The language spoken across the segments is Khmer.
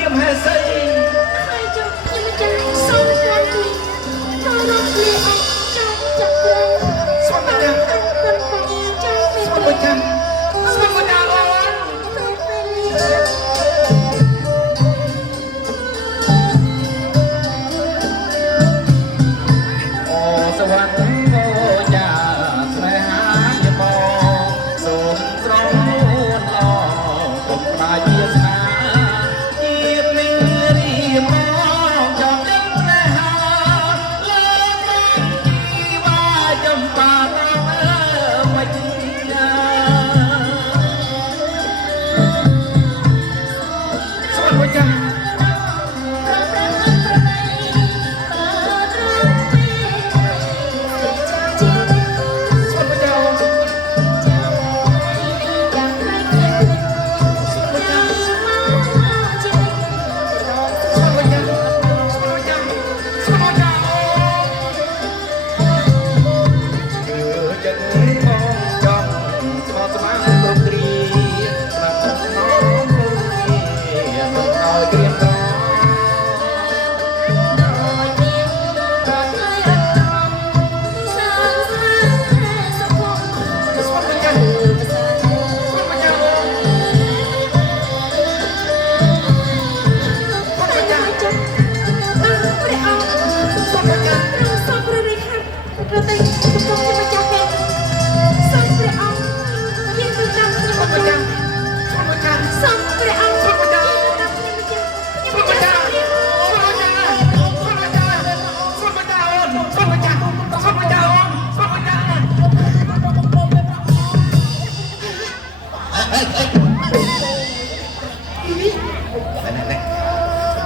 ជាមហេសីហើយចុះខ្ញុំមិនចាំសូមស្លាញ់ទីចូលរកលីអត់ចាំចាប់ត្រង់ស្វាមីចាគុណបងចាំពេលស្វាមីចាស្វាមីចាអូនអូសវណ្ណ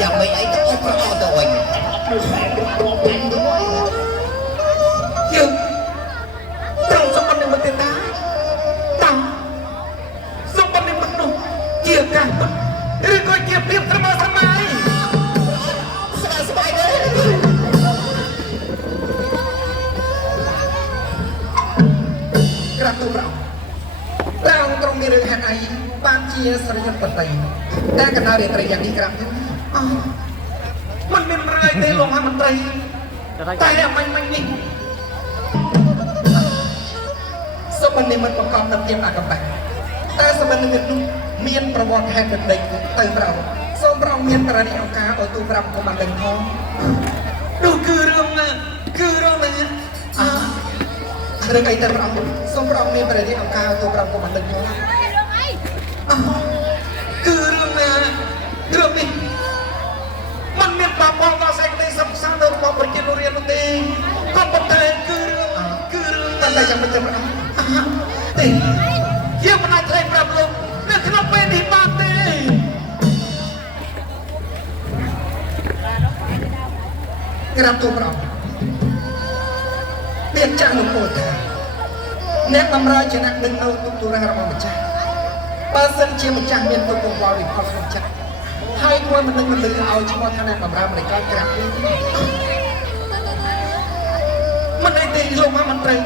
យ៉ាងមិនអីទៅអត់ប្រអត់ទៅវិញយើងត្រង់សម្បត្តិមិនទេតាតាសម្បត្តិមិននោះជាការពិតឬក៏ជាភាពត្រឹមត្រូវស្មាយស្បាយទេក្រាបទូលព្រះអង្គទ្រង់មានរឿងហេតុអីបានជាស្រីយន្តបតីតែកណ្ដាលរាត្រីយ៉ាងនេះក្រាបទូលมันមានរយទេលោកមន្ត្រីតែមិននេះសម្បត្តិមិនប្រកបដោយភាពអកប្បៈតែសម្បត្តិនេះនោះមានប្រវត្តិហេតុដេកទៅប្រោសូមប្រងមានករណីអង្គការឲ្យទូប្រាប់កុំបានដឹងផងនោះគឺរឿងនេះរឿងអីទៅប្រងសូមប្រងមានករណីអង្គការឲ្យទូប្រាប់កុំបានដឹងផងគឺរឿងនេះมันមានបាបបងដល់សេចក្តីសំខាន់ដល់របស់ប្រជាជនរៀននោះទេក៏ប៉ុន្តែគឺរឿងតែយ៉ាងមិនទៅប្រងទេយើងមិនអាចថ្លែងប្រាប់លោកនៅក្នុងពេលនេះបានទេក្រាបទូលព្រះមានចាស់លោកពោលថាអ្នកបម្រើជាអ្នកដឹងនៅទុកទូរះរបស់ម្ចាស់បើសិនជាម្ចាស់មានទុកកង្វល់វិផុសក្នុងចិត្តហើយគួរមិននឹងមិនលឺឲ្យឈ្មោះថាអ្នកបម្រើម្លេចក្រោយក្រាបទូលមិនអីទេលោកមន្ត្រី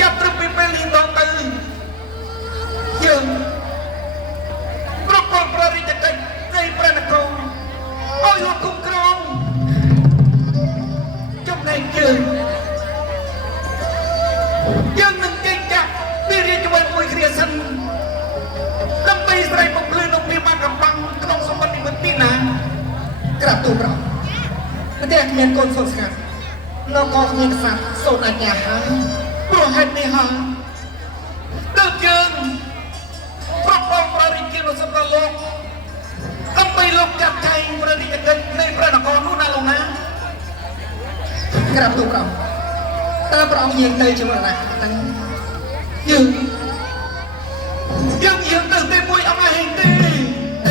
ចាប់ត្រឹមពីពេលនេះដល់ទៅយើងប្រកបប្ររិទ្ធកិច្ចនៃព្រះនគរឲ្យលោកគ្រប់គ្រងចំណែកយើងនឹងចេញចាក់ពីរាជវង្សមួយគ្រាសិនដើម្បីស្រីបំភ្លឺក្នុងភាពបានកំបាំងក្នុងសម្បត្តិនិមិត្តនេះណាក្រាបទូលព្រះប្រទេសមានកូនសូនស្ងាត់នគរគ្មានក្សត្រសូនអាជ្ញាហើយព្រោះហេតុនេះហើយទើបយើងប្រកបប្ររិទ្ធនៅសម្រាប់លោកដើម្បីលោកចាត់ចែងប្រតិកិច្ចនៃព្រះនគរនោះណាលោកណាក្រាបទូលព្រះតើព្រះអង្គយាងទៅជាមរណៈទាំងយើងទៅតែមួយអង្គហេតុទេ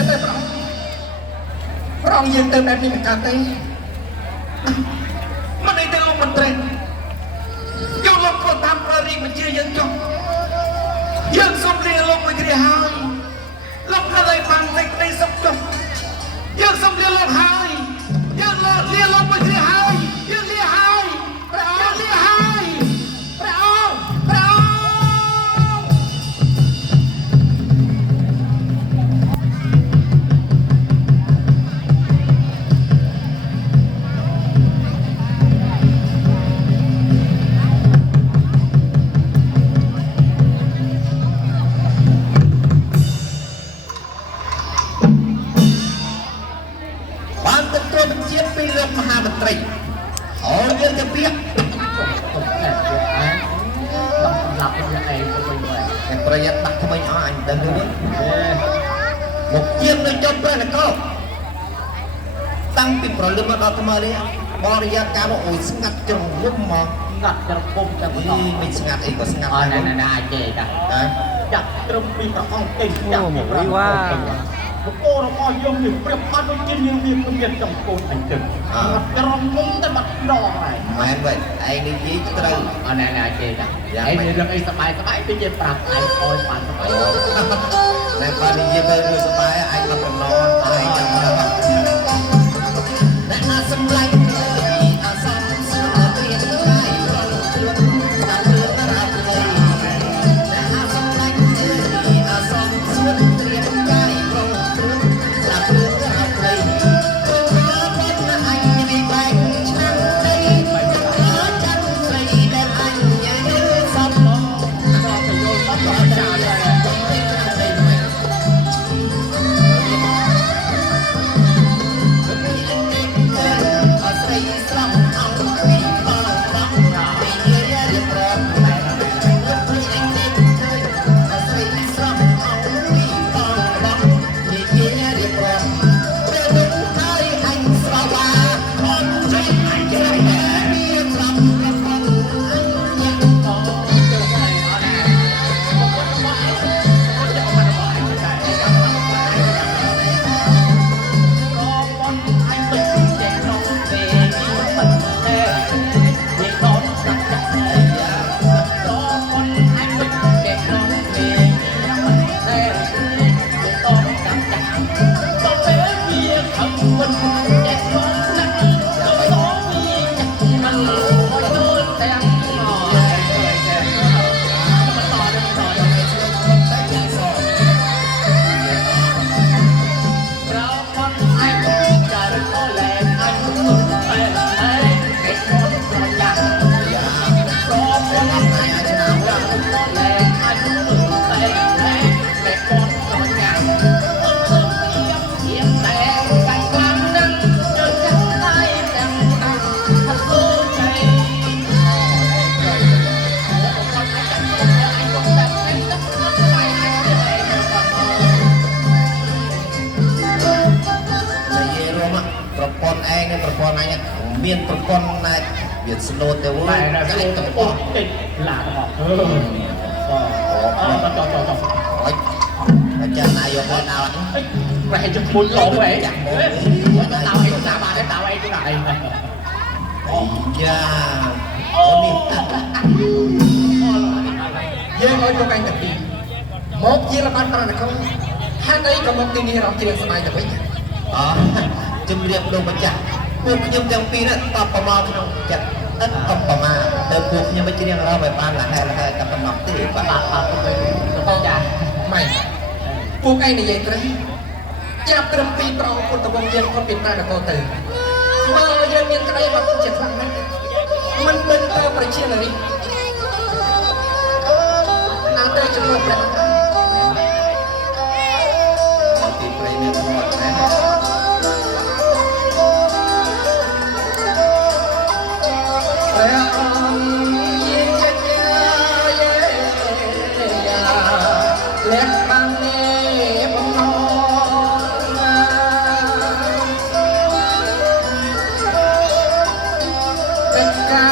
តែព្រះអង្គយាងទៅបែបនេះមិនកើតទេមិនអីទេលោកមន្ត្រីយកលោកក៏តាមព្រះរាជបញ្ជាយើងចុះយើងសូមលាលោកមួយគ្រាហើយលោកនៅឲ្យបានសេចក្តីសុខចុះយើងសូមលាលោកហើយយើងលាលោកមួយគ្រាហើយយើងលាហើយព្រះអង្គលាហើយព្រះអង្គ มันตรีอ๋อเรื่องจะเปียก ต้องแอบเยอะนะต้องหลับยังไงก็ไม่ไหว แต่ประหยัดตักทำไมอ่านดังนี้หมกเยี่ยมในจอมเปรย์ก็ตั้งปิดประเด็นมาเอาทำไมเนี่ยบริยาการโอ้ยสงัดจงลุ่มมอง งัดจะปุ่มจะไม่ต้อง ไม่สงัดอีกก็สงัด อ๋อ ไป นั่นเจ๊จ้ะ นะ จับตรงปีประคองเก่งจับปีประคองเก่งโอ้เราก็ยังอยู่เปรียบพันกินยังมีคนเรียนจงโกนอันเก่งงัดจะรำมุ้งแต่บัดดอกอะไร แม่นเว้ยไอ้นี่ยี่ตรึ อ๋อนั่นเจ๊จ้ะไอ้เรื่องไอ้สบายที่เย็นปรับไอ้คอยปั่นสบาย ในปานิเยเบอร์สบายไอ้มาเป็นนอนไอ้จะมาและอาสมไลอาสมเสือเรียนได้เราเชื่อตาเรือราบเลยและอาสมไลอาสมเสือเรียนได้เราเชื่อตาเรือราบเลยมาเป็นไอ้ในแบงช่างได้มาจันทรีแต่ไอ้ยังสับล้อก็ไปโยนสับล้อจ่าเลยประปอนเองเนี่ยประปอนอะไรเนี่ยเมียนประปอนนายเบียดสโนว์แต่ว่า ไม่นะ ไก่ พี่ กระ โอ้ ป๋อง ติดหลาออกมาจอ โอ้ยอาจารย์นายกเล่นเอา ไปให้จุดมุนหลงไปเตาไอ้สาบานไอ้เตาไอ้ที่ไหน อย่าโอ้นี่ យើងឲ្យលោកឯងតាពីមកជារបាត់ប្រណិកហាត់អីក៏មកទីនេះរំជាស្បាយទៅវិញ อ๋อជំរាបលោកម្ចាស់ពួកខ្ញុំទាំងពីរនេះតបប្រមាក្នុងចិត្តឥតអបប្រមាដល់ពួកខ្ញុំមិនជ្រៀងរំឲ្យបានលះលះតែប៉ុណ្ណោះទេបាទ ต้องจ่าย ម៉ែពួកឯងនិយាយត្រូវចាប់ត្រឹមពីប្រងពុទ្ធវង្សយើងគាត់ពីប្រណិកទៅបើយើងមានក្តីមកជាខ្លាំងណាស់មិនដឹងទៅប្រជានារីណាទៅចំនួនព្រះ ទីប្រៃមានមកណា ព្រះអង្គយាយលះបាននេះបំណងពេញកា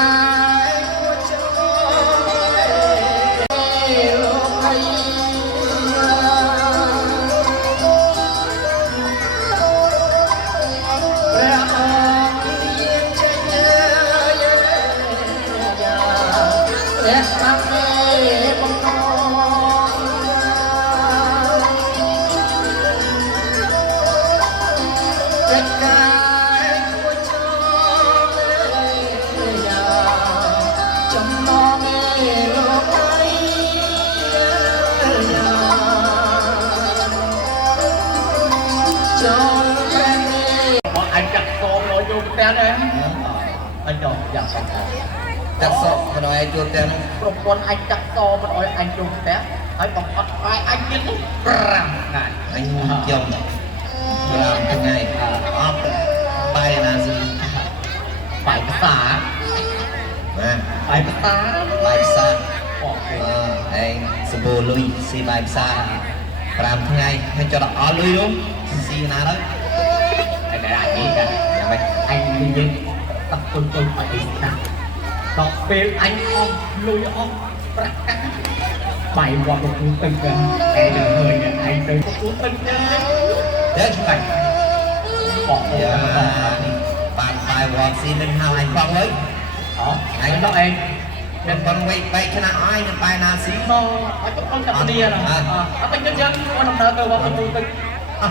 យគួរចោលោកហើយ anh chặt cô nội vô cái đấy anh chọn dạ จัดสอบมาหน่อยจูเต็ม รบกวนanh chặt cô mà nói anh vô cái đấy còn anh biết răng này ไอ้ยมเราเป็นไงอ๋อไปนะสิ ษา นะ ใบภาษา ใบซา บอกเลย เองสบู่ลุยซีใบซาปรามทั้งไงให้จอดอ๋อลุยรู้ซีนาแล้ว ไอ้กระดาษนี้กัน ยังไง ไอ้ยืนตัดคนไปอีกนะดอกเบลไอ้ออกลุยออกประกาศใบวอลกูตึงกันไอ้เดินเลยเนี่ยไอ้เดินกูตึงกัน เดี๋ยวช่วย บอกเลย เดี๋ยว นะบอกนะ นี่ปานปลายวอลซีเป็นเฮาไอ้ฟังเลย อ๋อไอ้น้องเอง เป็นคนไว้ไปขนาดอ้อยนั่นไปนาซี โซ่ไอ้ทุกคนจับเดียร์นะเอาตึงเยอะๆวันนั้นเกิดว่ากูตึง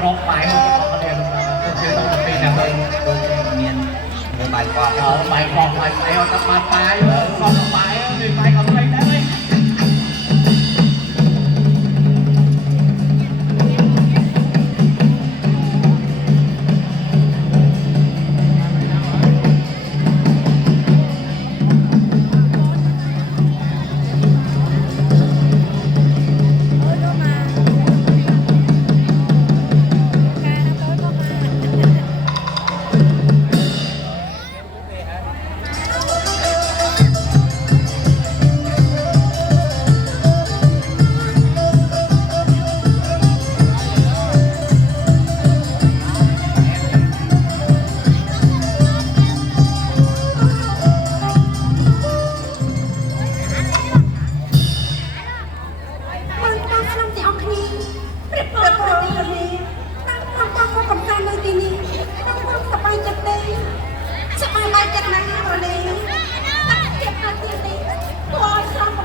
ร้องไปมันก็บอกกันเลยมันคือต้องจะเป็นอะไร ดูเมียนมือใบกว่า เอาไปของไปเอาตะปาตายก็ไปมีไปกับใครได้ไหม มันต้องทำที่ออกนี้เปรียบเทียบประเดี๋ยวนี้นั่งทำความกับแฟนในที่นี้นั่งความสบายใจดีสบายใจนะประเดี๋ยวนี้ตั้งเก็บนาทีนี้ตัวซ้ำ